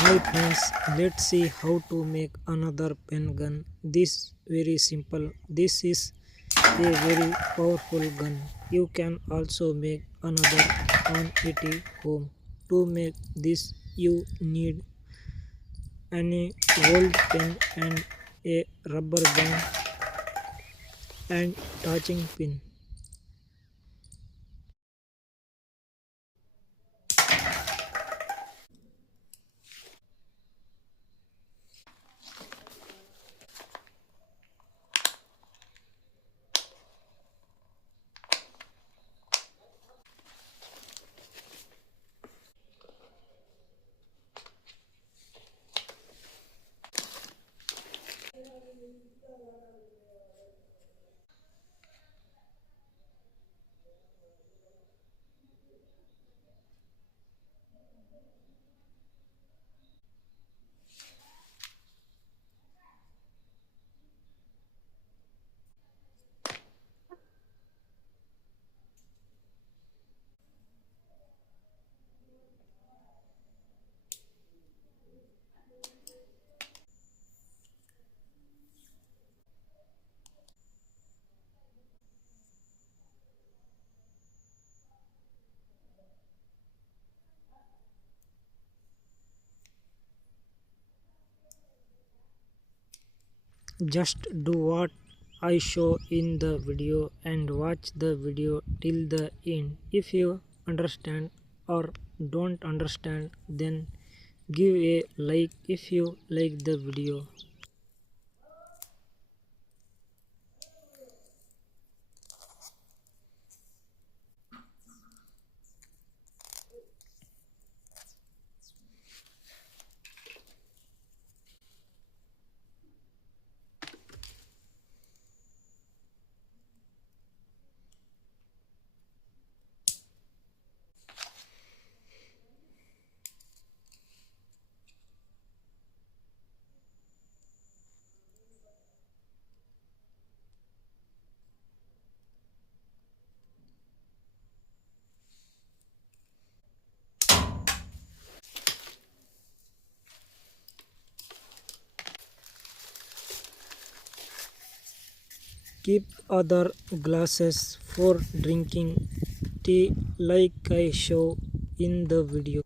Hi friends, let's see how to make another pen gun. This very simple. This is a very powerful gun. You can also make another on at home. To make this you need any gold pen and a rubber band and touching pin. Just do what I show in the video and watch the video till the end. If you understand or don't understand, then give a like if you like the video. Keep other glasses for drinking tea like I show in the video.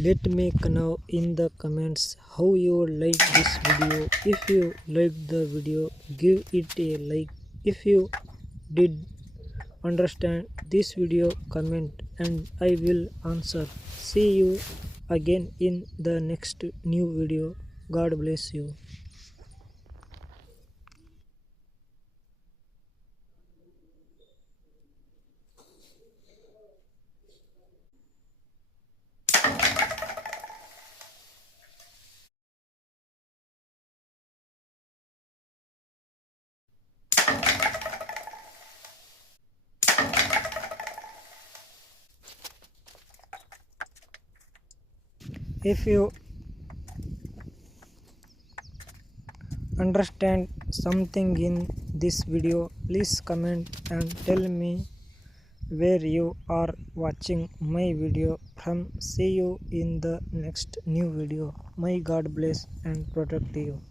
Let me know in the comments how you like this video. If you liked the video, give it a like. If you did understand this video, comment and I will answer. See you again in the next new video. God bless you. If you understand something in this video, please comment and tell me where you are watching my video from. See you in the next new video. May God bless and protect you.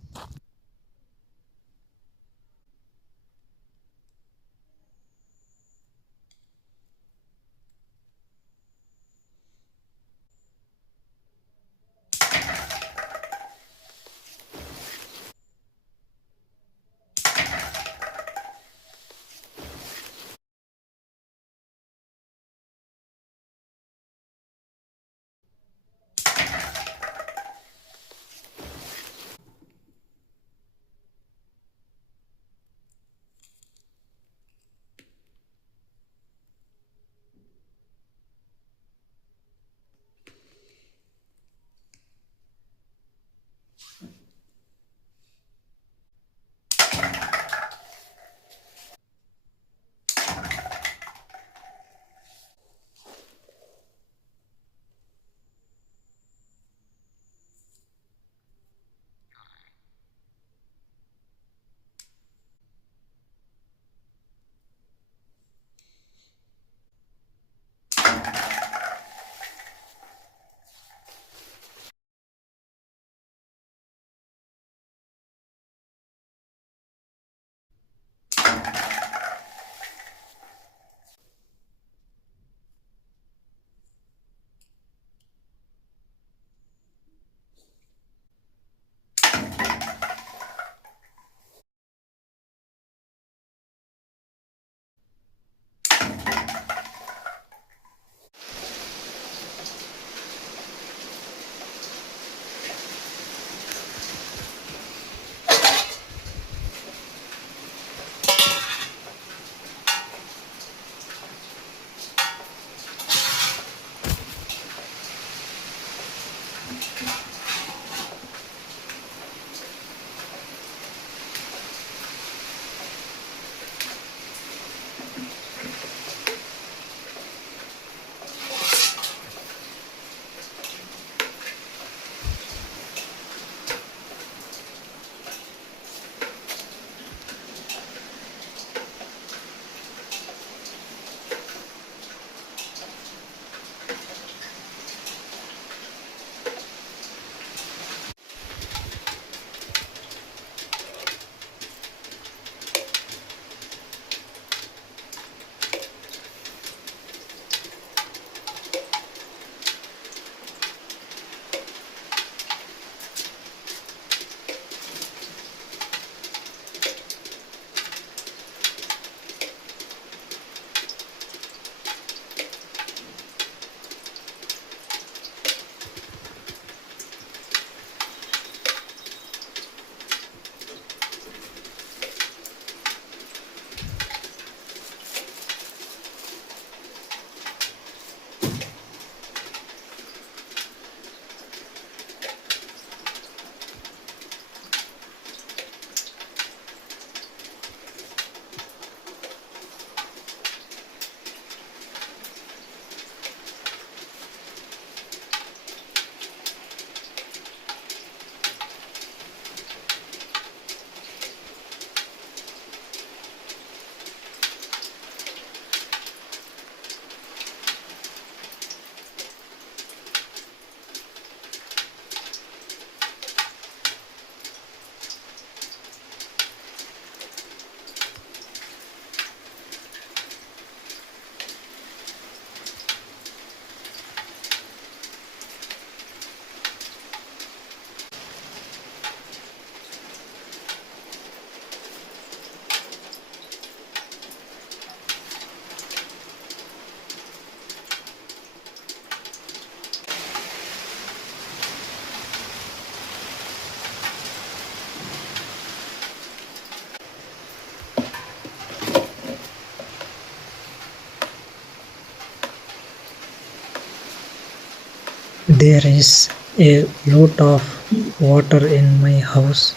There is a lot of water in my house.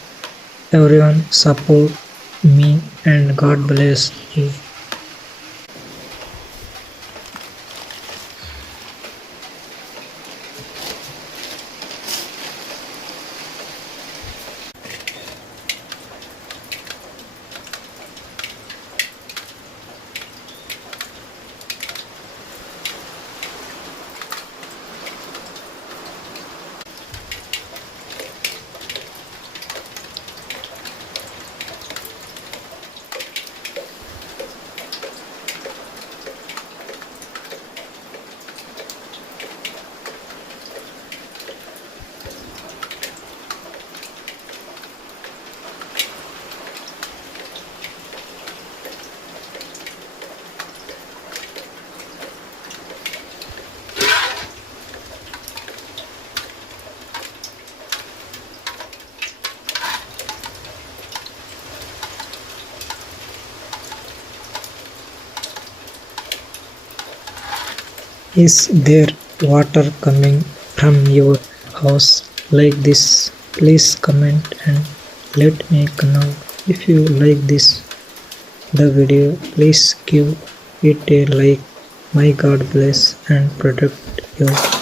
Everyone support me and God bless you. Is there water coming from your house like this? Please comment and let me know. If you like this the video, please give it a like. May God bless and protect you.